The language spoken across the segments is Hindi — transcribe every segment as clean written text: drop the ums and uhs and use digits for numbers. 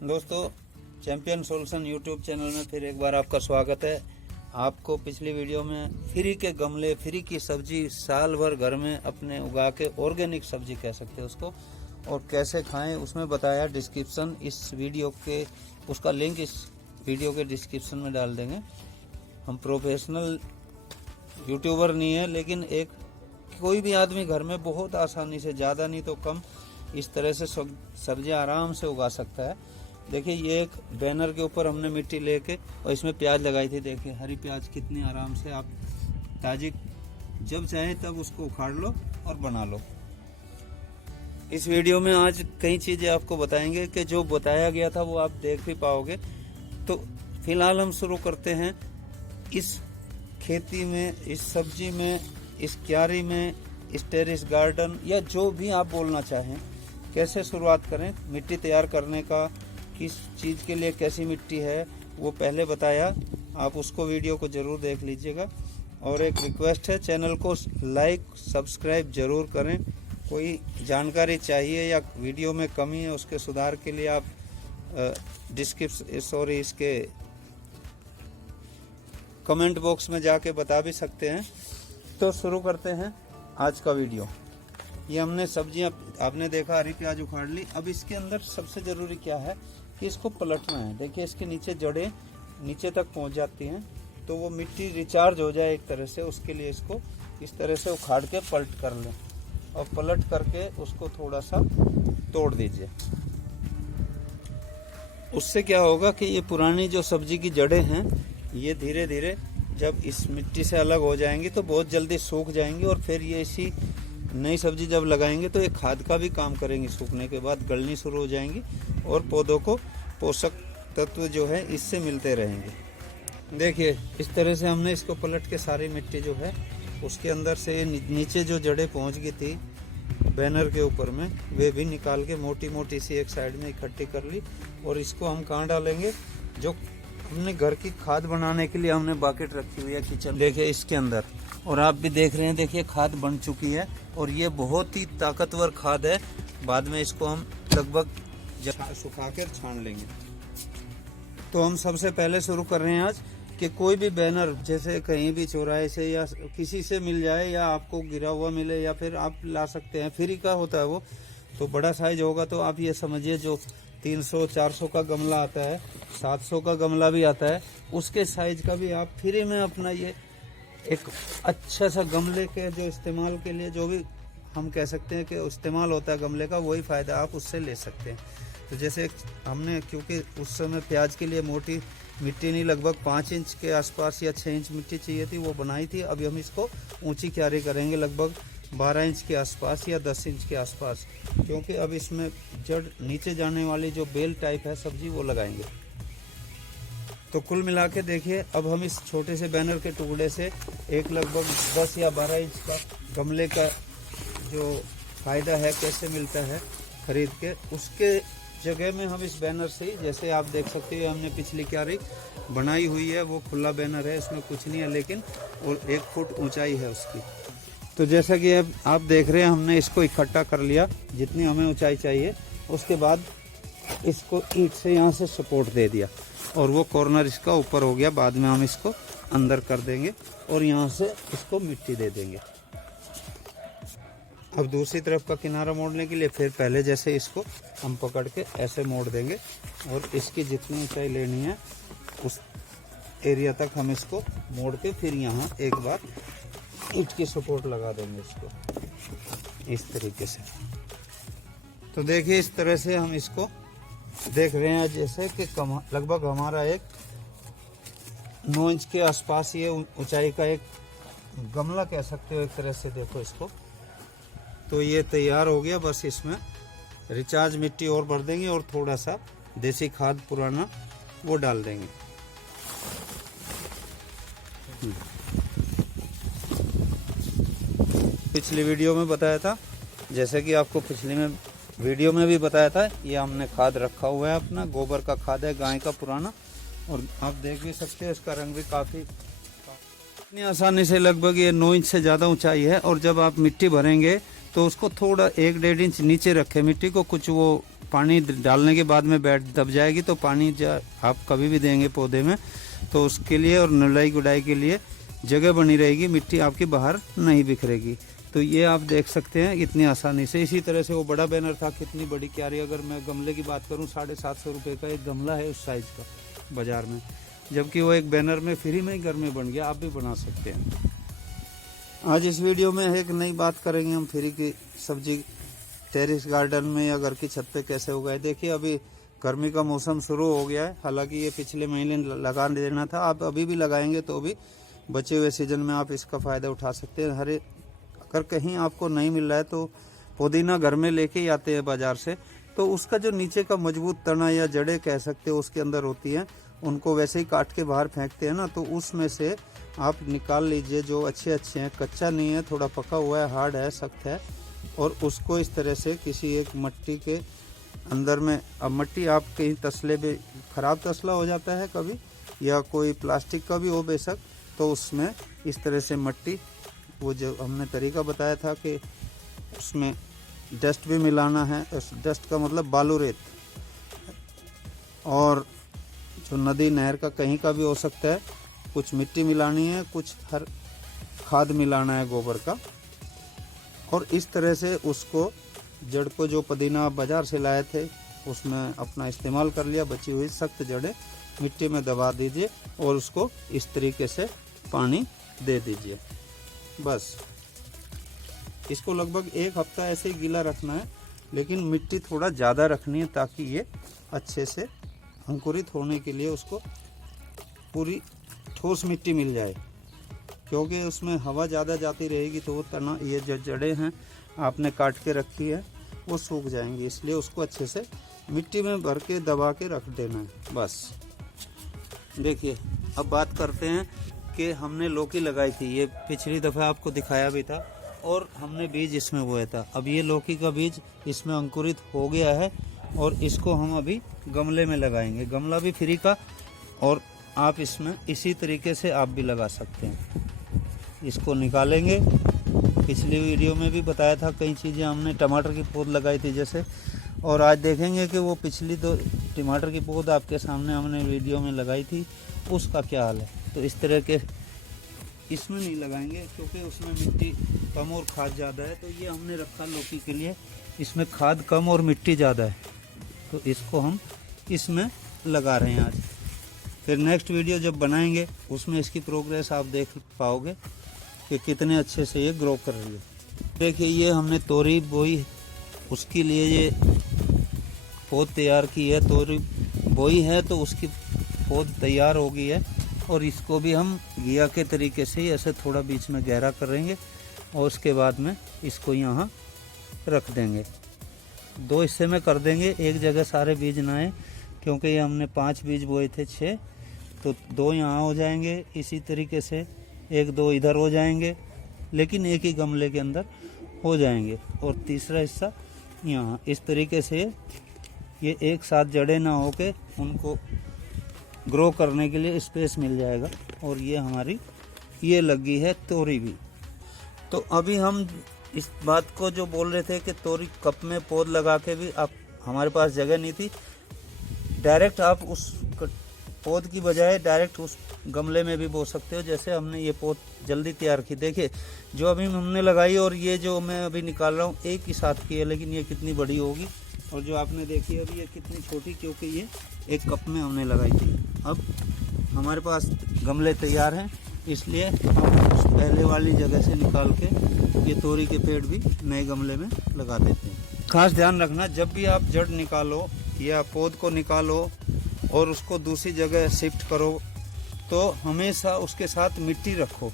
दोस्तों, चैंपियन सॉल्यूशन यूट्यूब चैनल में फिर एक बार आपका स्वागत है। आपको पिछली वीडियो में फ्री के गमले, फ्री की सब्जी साल भर घर में अपने उगा के ऑर्गेनिक सब्जी कह सकते हैं उसको, और कैसे खाएं उसमें बताया। डिस्क्रिप्शन इस वीडियो के उसका लिंक इस वीडियो के डिस्क्रिप्शन में डाल देंगे। हम प्रोफेशनल यूट्यूबर नहीं है, लेकिन एक कोई भी आदमी घर में बहुत आसानी से, ज़्यादा नहीं तो कम, इस तरह से सब्जियां आराम से उगा सकता है। देखिए, ये एक बैनर के ऊपर हमने मिट्टी लेके और इसमें प्याज लगाई थी। देखिए हरी प्याज कितनी आराम से आप ताजी जब चाहें तब उसको उखाड़ लो और बना लो। इस वीडियो में आज कई चीज़ें आपको बताएंगे कि जो बताया गया था वो आप देख भी पाओगे। तो फिलहाल हम शुरू करते हैं इस खेती में, इस सब्जी में, इस क्यारी में, इस टेरेस गार्डन, या जो भी आप बोलना चाहें, कैसे शुरुआत करें मिट्टी तैयार करने का, किस चीज़ के लिए कैसी मिट्टी है वो पहले बताया। आप उसको वीडियो को ज़रूर देख लीजिएगा। और एक रिक्वेस्ट है, चैनल को लाइक सब्सक्राइब ज़रूर करें। कोई जानकारी चाहिए या वीडियो में कमी है उसके सुधार के लिए आप इसके कमेंट बॉक्स में जाके बता भी सकते हैं। तो शुरू करते हैं आज का वीडियो। ये हमने सब्जियां, आपने देखा हरी प्याज उखाड़ ली। अब इसके अंदर सबसे ज़रूरी क्या है कि इसको पलटना है। देखिए इसके नीचे जड़ें नीचे तक पहुंच जाती हैं, तो वो मिट्टी रिचार्ज हो जाए एक तरह से, उसके लिए इसको इस तरह से उखाड़ के पलट कर लें और पलट करके उसको थोड़ा सा तोड़ दीजिए। उससे क्या होगा कि ये पुरानी जो सब्जी की जड़ें हैं ये धीरे धीरे जब इस मिट्टी से अलग हो जाएंगी तो बहुत जल्दी सूख जाएंगी, और फिर ये इसी नई सब्जी जब लगाएंगे तो ये खाद का भी काम करेंगी। सूखने के बाद गलनी शुरू हो जाएंगी और पौधों को पोषक तत्व जो है इससे मिलते रहेंगे। देखिए इस तरह से हमने इसको पलट के सारी मिट्टी जो है उसके अंदर से नीचे जो जड़ें पहुंच गई थी बैनर के ऊपर में, वे भी निकाल के मोटी मोटी सी एक साइड में इकट्ठी कर ली। और इसको हम कहाँ डालेंगे, जो हमने घर की खाद बनाने के लिए हमने बाकेट रखी हुई है किचन, देखिए इसके अंदर, और आप भी देख रहे हैं। देखिए खाद बन चुकी है और ये बहुत ही ताकतवर खाद है। बाद में इसको हम लगभग सुखा कर छान लेंगे। तो हम सबसे पहले शुरू कर रहे हैं आज कि कोई भी बैनर जैसे कहीं भी चौराहे से या किसी से मिल जाए, या आपको गिरा हुआ मिले, या फिर आप ला सकते हैं, फ्री का होता है वो। तो बड़ा साइज होगा तो आप ये समझिए जो 300-400 का गमला आता है, 700 का गमला भी आता है, उसके साइज का भी आप फ्री में अपना ये एक अच्छा सा गमले के जो इस्तेमाल के लिए, जो भी हम कह सकते हैं कि इस्तेमाल होता है गमले का, वही फ़ायदा आप उससे ले सकते हैं। तो जैसे हमने, क्योंकि उस समय प्याज के लिए मोटी मिट्टी नहीं, लगभग 5 इंच के आसपास या 6 इंच मिट्टी चाहिए थी, वो बनाई थी। अभी हम इसको ऊंची क्यारी करेंगे लगभग 12 इंच के आसपास या 10 इंच के आसपास, क्योंकि अब इसमें जड़ नीचे जाने वाली जो बेल टाइप है सब्जी वो लगाएंगे। तो कुल मिला के देखिए, अब हम इस छोटे से बैनर के टुकड़े से एक लगभग 10 या 12 इंच का गमले का जो फ़ायदा है कैसे मिलता है खरीद के, उसके जगह में हम इस बैनर से ही, जैसे आप देख सकते हो हमने पिछली क्यारी बनाई हुई है, वो खुला बैनर है, इसमें कुछ नहीं है, लेकिन और 1 फुट ऊंचाई है उसकी। तो जैसा कि अब आप देख रहे हैं, हमने इसको इकट्ठा कर लिया जितनी हमें ऊंचाई चाहिए। उसके बाद इसको ईंट से यहाँ से सपोर्ट दे दिया और वो कॉर्नर इसका ऊपर हो गया। बाद में हम इसको अंदर कर देंगे और यहाँ से इसको मिट्टी दे देंगे। अब दूसरी तरफ का किनारा मोड़ने के लिए फिर पहले जैसे इसको हम पकड़ के ऐसे मोड़ देंगे, और इसकी जितनी ऊंचाई लेनी है उस एरिया तक हम इसको मोड़ के फिर यहाँ एक बार ईंट की सपोर्ट लगा देंगे इसको इस तरीके से। तो देखिए इस तरह से हम इसको देख रहे हैं, जैसे कि लगभग हमारा एक 9 इंच के आसपास ये ऊंचाई का एक गमला कह सकते हो एक तरह से। देखो इसको, तो ये तैयार हो गया। बस इसमें रिचार्ज मिट्टी और भर देंगे और थोड़ा सा देसी खाद पुराना वो डाल देंगे। पिछली वीडियो में बताया था, जैसे कि आपको पिछली में वीडियो में भी बताया था, ये हमने खाद रखा हुआ है अपना, गोबर का खाद है गाय का पुराना, और आप देख भी सकते हैं इसका रंग भी काफ़ी इतनी आसानी से, लगभग ये 9 इंच से ज़्यादा ऊंचाई है। और जब आप मिट्टी भरेंगे तो उसको थोड़ा 1-1.5 इंच नीचे रखें मिट्टी को। कुछ वो पानी डालने के बाद में बैठ दब जाएगी तो पानी आप कभी भी देंगे पौधे में तो उसके लिए और निराई गुड़ाई के लिए जगह बनी रहेगी, मिट्टी आपकी बाहर नहीं बिखरेगी। तो ये आप देख सकते हैं इतनी आसानी से। इसी तरह से वो बड़ा बैनर था, कितनी बड़ी क्यारी, अगर मैं गमले की बात करूं 750 रुपये का एक गमला है उस साइज़ का बाज़ार में, जबकि वो एक बैनर में फ्री में ही घर में बन गया। आप भी बना सकते हैं। आज इस वीडियो में एक नई बात करेंगे हम, फ्री की सब्जी टेरेस गार्डन में या घर की छत पे कैसे उगाए। देखिए अभी गर्मी का मौसम शुरू हो गया है, हालांकि ये पिछले महीने लगा देना था, आप अभी भी लगाएंगे तो भी बचे हुए सीजन में आप इसका फ़ायदा उठा सकते हैं। अगर कहीं आपको नहीं मिल रहा है तो पुदीना घर में लेके ही आते हैं बाज़ार से, तो उसका जो नीचे का मजबूत तना या जड़ें कह सकते हो उसके अंदर होती हैं, उनको वैसे ही काट के बाहर फेंकते हैं ना, तो उसमें से आप निकाल लीजिए जो अच्छे हैं, कच्चा नहीं है, थोड़ा पका हुआ है, हार्ड है, सख्त है, और उसको इस तरह से किसी एक मट्टी के अंदर में, अब मट्टी आप कहीं तसले पे, ख़राब तसला हो जाता है कभी या कोई प्लास्टिक का भी हो बेशक, तो उसमें इस तरह से मट्टी, वो जो हमने तरीका बताया था कि उसमें डस्ट भी मिलाना है, डस्ट का मतलब बालू रेत, और जो नदी नहर का कहीं का भी हो सकता है, कुछ मिट्टी मिलानी है, कुछ हर खाद मिलाना है गोबर का, और इस तरह से उसको जड़ को, जो पुदीना आप बाज़ार से लाए थे उसमें अपना इस्तेमाल कर लिया, बची हुई सख्त जड़ें मिट्टी में दबा दीजिए और उसको इस तरीके से पानी दे दीजिए। बस इसको लगभग 1 हफ्ता ऐसे ही गीला रखना है, लेकिन मिट्टी थोड़ा ज़्यादा रखनी है ताकि ये अच्छे से अंकुरित होने के लिए उसको पूरी ठोस मिट्टी मिल जाए, क्योंकि उसमें हवा ज़्यादा जाती रहेगी तो वो तना, ये जो जड़ें हैं आपने काट के रखी है वो सूख जाएंगी, इसलिए उसको अच्छे से मिट्टी में भर के दबा के रख देना है। बस देखिए अब बात करते हैं कि हमने लौकी लगाई थी, ये पिछली दफ़ा आपको दिखाया भी था, और हमने बीज इसमें बोया था। अब ये लौकी का बीज इसमें अंकुरित हो गया है और इसको हम अभी गमले में लगाएंगे। गमला भी फ्री का, और आप इसमें इसी तरीके से आप भी लगा सकते हैं। इसको निकालेंगे, पिछली वीडियो में भी बताया था, कई चीज़ें हमने टमाटर की पौध लगाई थी जैसे, और आज देखेंगे कि वो पिछली तो टमाटर की पौध आपके सामने हमने वीडियो में लगाई थी उसका क्या हाल है। तो इस तरह के इसमें नहीं लगाएंगे क्योंकि उसमें मिट्टी कम और खाद ज़्यादा है, तो ये हमने रखा लौकी के लिए, इसमें खाद कम और मिट्टी ज़्यादा है, तो इसको हम इसमें लगा रहे हैं आज। फिर नेक्स्ट वीडियो जब बनाएंगे उसमें इसकी प्रोग्रेस आप देख पाओगे कि कितने अच्छे से ये ग्रो कर रही है। देखिए ये हमने तोरी बोई, उसके लिए ये पौध तैयार की है, तोरी बोई है तो उसकी पौध तैयार हो गई है, और इसको भी हम घिया के तरीके से ही ऐसे थोड़ा बीच में गहरा करेंगे और उसके बाद में इसको यहाँ रख देंगे। 2 हिस्से में कर देंगे, एक जगह सारे बीज ना आए, क्योंकि ये हमने 5 बीज बोए थे 6, तो 2 यहाँ हो जाएंगे, इसी तरीके से 1-2 इधर हो जाएंगे, लेकिन एक ही गमले के अंदर हो जाएंगे, और तीसरा हिस्सा यहाँ। इस तरीके से ये एक साथ जड़े ना होके उनको ग्रो करने के लिए स्पेस मिल जाएगा। और ये हमारी ये लगी है तोरी भी। तो अभी हम इस बात को जो बोल रहे थे कि तोरी कप में पौध लगा के भी, आप हमारे पास जगह नहीं थी, डायरेक्ट आप उस पौध की बजाय डायरेक्ट उस गमले में भी बो सकते हो, जैसे हमने ये पौध जल्दी तैयार की। देखिए जो अभी हमने लगाई और ये जो मैं अभी निकाल रहा हूँ एक ही साथ की है, लेकिन ये कितनी बड़ी होगी, और जो आपने देखी अभी ये कितनी छोटी, क्योंकि ये एक कप में हमने लगाई थी। अब हमारे पास गमले तैयार हैं, इसलिए हम उस पहले वाली जगह से निकाल के ये तोरी के पेड़ भी नए गमले में लगा देते हैं। खास ध्यान रखना, जब भी आप जड़ निकालो या पौध को निकालो और उसको दूसरी जगह शिफ्ट करो तो हमेशा उसके साथ मिट्टी रखो।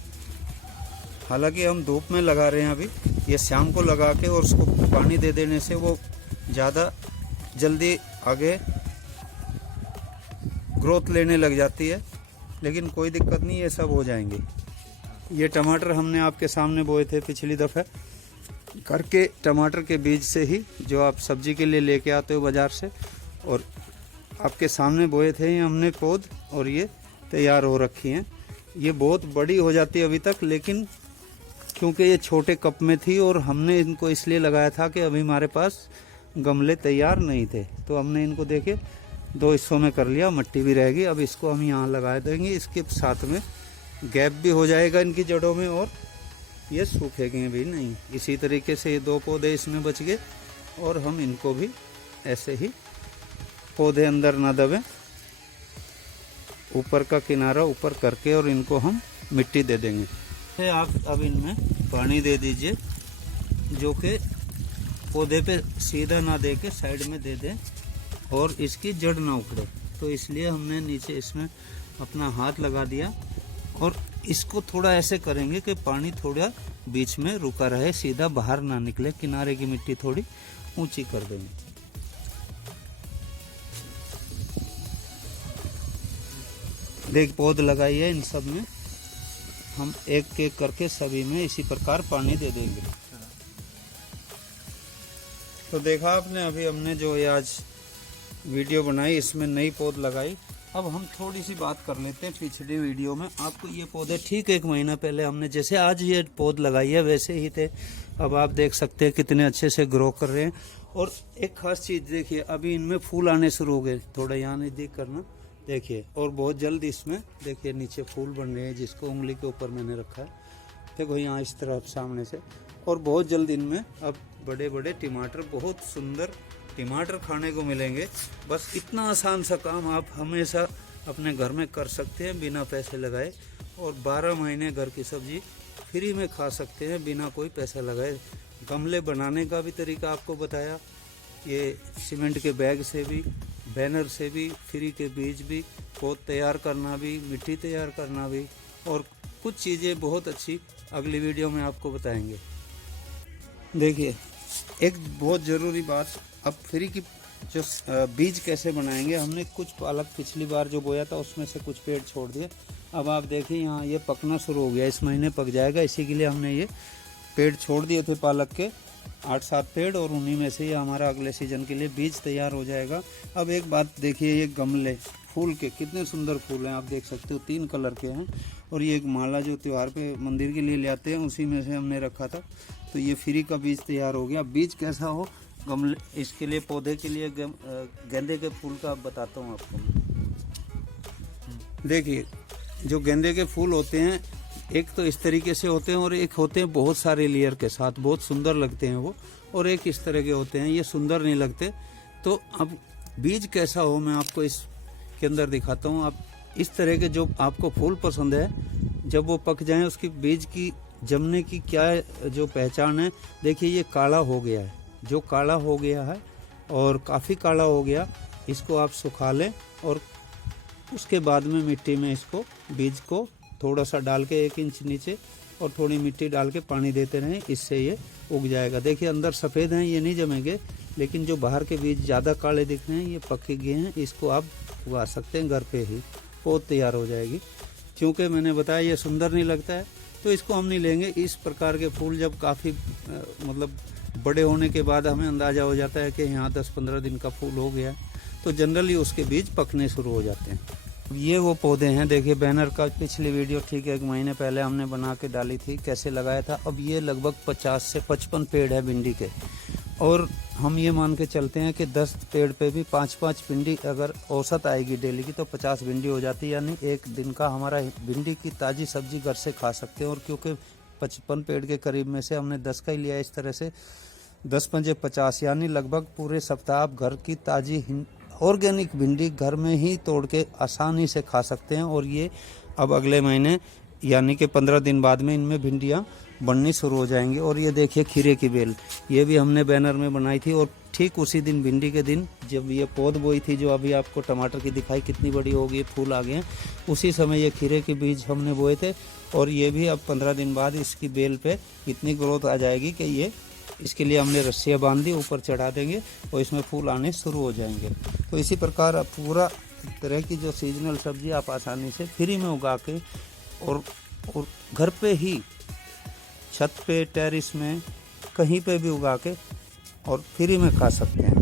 हालांकि हम धूप में लगा रहे हैं अभी, ये शाम को लगा के और उसको पानी दे देने से वो ज़्यादा जल्दी आगे ग्रोथ लेने लग जाती है, लेकिन कोई दिक्कत नहीं, ये सब हो जाएंगे। ये टमाटर हमने आपके सामने बोए थे पिछली दफ़े करके, टमाटर के बीज से ही जो आप सब्जी के लिए लेके आते हो बाज़ार से, और आपके सामने बोए थे ये हमने पौध, और ये तैयार हो रखी हैं। ये बहुत बड़ी हो जाती है अभी तक, लेकिन क्योंकि ये छोटे कप में थी और हमने इनको इसलिए लगाया था कि अभी हमारे पास गमले तैयार नहीं थे, तो हमने इनको देखे 2 हिस्सों में कर लिया, मिट्टी भी रहेगी। अब इसको हम यहाँ लगा देंगे, इसके साथ में गैप भी हो जाएगा इनकी जड़ों में और ये सूखेंगे भी नहीं। इसी तरीके से ये 2 पौधे इसमें बच गए और हम इनको भी ऐसे ही पौधे अंदर ना दबे, ऊपर का किनारा ऊपर करके और इनको हम मिट्टी दे देंगे। आप अब इनमें पानी दे दीजिए, जो कि पौधे पे सीधा ना दे के साइड में दे दें और इसकी जड़ ना उखड़े। तो इसलिए हमने नीचे इसमें अपना हाथ लगा दिया और इसको थोड़ा ऐसे करेंगे कि पानी थोड़ा बीच में रुका रहे, सीधा बाहर ना निकले। किनारे की मिट्टी थोड़ी ऊंची कर देंगे। देख पौध लगाई है, इन सब में हम एक एक करके सभी में इसी प्रकार पानी दे देंगे। तो देखा आपने, अभी हमने जो ये आज वीडियो बनाई इसमें नई पौध लगाई। अब हम थोड़ी सी बात कर लेते हैं। पिछली वीडियो में आपको ये पौधे ठीक 1 महीना पहले हमने जैसे आज ये पौध लगाई है वैसे ही थे। अब आप देख सकते हैं कितने अच्छे से ग्रो कर रहे हैं। और एक खास चीज़ देखिए, अभी इनमें फूल आने शुरू हो गए। थोड़ा यहाँ नज़दीक करना, देखिए। और बहुत जल्द इसमें देखिए नीचे फूल बन रहे हैं, जिसको उंगली के ऊपर मैंने रखा है। देखो यहाँ इस तरफ सामने से। और बहुत जल्द इनमें अब बड़े बड़े टमाटर, बहुत सुंदर टमाटर खाने को मिलेंगे। बस इतना आसान सा काम आप हमेशा अपने घर में कर सकते हैं बिना पैसे लगाए, और 12 महीने घर की सब्जी फ्री में खा सकते हैं बिना कोई पैसा लगाए। गमले बनाने का भी तरीका आपको बताया, ये सीमेंट के बैग से भी, बैनर से भी, फ्री के बीज भी, पौध तैयार करना भी, मिट्टी तैयार करना भी, और कुछ चीज़ें बहुत अच्छी अगली वीडियो में आपको बताएंगे। देखिए एक बहुत ज़रूरी बात, अब फ्री की जो बीज कैसे बनाएंगे। हमने कुछ पालक पिछली बार जो बोया था उसमें से कुछ पेड़ छोड़ दिए। अब आप देखिए यहाँ ये पकना शुरू हो गया, इस महीने पक जाएगा। इसी के लिए हमने ये पेड़ छोड़ दिए थे पालक के 8-7 पेड़, और उन्हीं में से ये हमारा अगले सीजन के लिए बीज तैयार हो जाएगा। अब एक बात देखिए, ये गमले फूल के कितने सुंदर फूल हैं, आप देख सकते हो 3 कलर के हैं। और ये एक माला जो त्यौहार पे मंदिर के लिए ले आते हैं, उसी में से हमने रखा था। तो ये फ्री का बीज तैयार हो गया। बीज कैसा हो गमले, इसके लिए पौधे के लिए गेंदे के फूल का बताता हूँ आपको। देखिए जो गेंदे के फूल होते हैं, एक तो इस तरीके से होते हैं और एक होते हैं बहुत सारे लेयर के साथ, बहुत सुंदर लगते हैं वो। और एक इस तरह के होते हैं, ये सुंदर नहीं लगते। तो अब बीज कैसा हो मैं आपको इसके अंदर दिखाता हूँ। आप इस तरह के जो आपको फूल पसंद है, जब वो पक जाएं उसकी बीज की जमने की क्या जो पहचान है। देखिए ये काला हो गया है, जो काला हो गया है और काफ़ी काला हो गया, इसको आप सुखा लें और उसके बाद में मिट्टी में इसको बीज को थोड़ा सा डाल के 1 इंच नीचे और थोड़ी मिट्टी डाल के पानी देते रहें, इससे ये उग जाएगा। देखिए अंदर सफ़ेद हैं, ये नहीं जमेंगे, लेकिन जो बाहर के बीज ज़्यादा काले दिख रहे हैं ये पके गए हैं। इसको आप उगा सकते हैं घर पे ही, पौध तैयार हो जाएगी। क्योंकि मैंने बताया ये सुंदर नहीं लगता है तो इसको हम नहीं लेंगे। इस प्रकार के फूल जब काफ़ी मतलब बड़े होने के बाद हमें अंदाज़ा हो जाता है कि यहाँ 10-15 दिन का फूल हो गया है, तो जनरली उसके बीज पकने शुरू हो जाते हैं। ये वो पौधे हैं, देखिए बैनर का पिछली वीडियो ठीक 1 महीने पहले हमने बना के डाली थी, कैसे लगाया था। अब ये लगभग 50 से 55 पेड़ है भिंडी के, और हम ये मान के चलते हैं कि 10 पेड़ पे भी 5-5 भिंडी अगर औसत आएगी डेली की, तो 50 भिंडी हो जाती है। यानी एक दिन का हमारा भिंडी की ताज़ी सब्जी घर से खा सकते हैं। और क्योंकि 55 पेड़ के करीब में से हमने 10 का ही लिया, इस तरह से 10×5 = 50, यानी लगभग पूरे सप्ताह आप घर की ताज़ी ऑर्गेनिक भिंडी घर में ही तोड़ के आसानी से खा सकते हैं। और ये अब अगले महीने यानी कि 15 दिन बाद में इनमें भिंडियाँ बननी शुरू हो जाएंगी। और ये देखिए खीरे की बेल, ये भी हमने बैनर में बनाई थी, और ठीक उसी दिन भिंडी के दिन जब ये पौध बोई थी, जो अभी आपको टमाटर की दिखाई कितनी बड़ी हो गई, फूल आ गए हैं, उसी समय ये खीरे के बीज हमने बोए थे। और ये भी अब 15 दिन बाद इसकी बेल पे इतनी ग्रोथ आ जाएगी कि ये, इसके लिए हमने रस्सियाँ बांध दी, ऊपर चढ़ा देंगे और इसमें फूल आने शुरू हो जाएंगे। तो इसी प्रकार पूरा तरह की जो सीजनल सब्जी आप आसानी से फ्री में उगा के और घर पे ही, छत पे, टेरिस में, कहीं पे भी उगा के और फ्री में खा सकते हैं।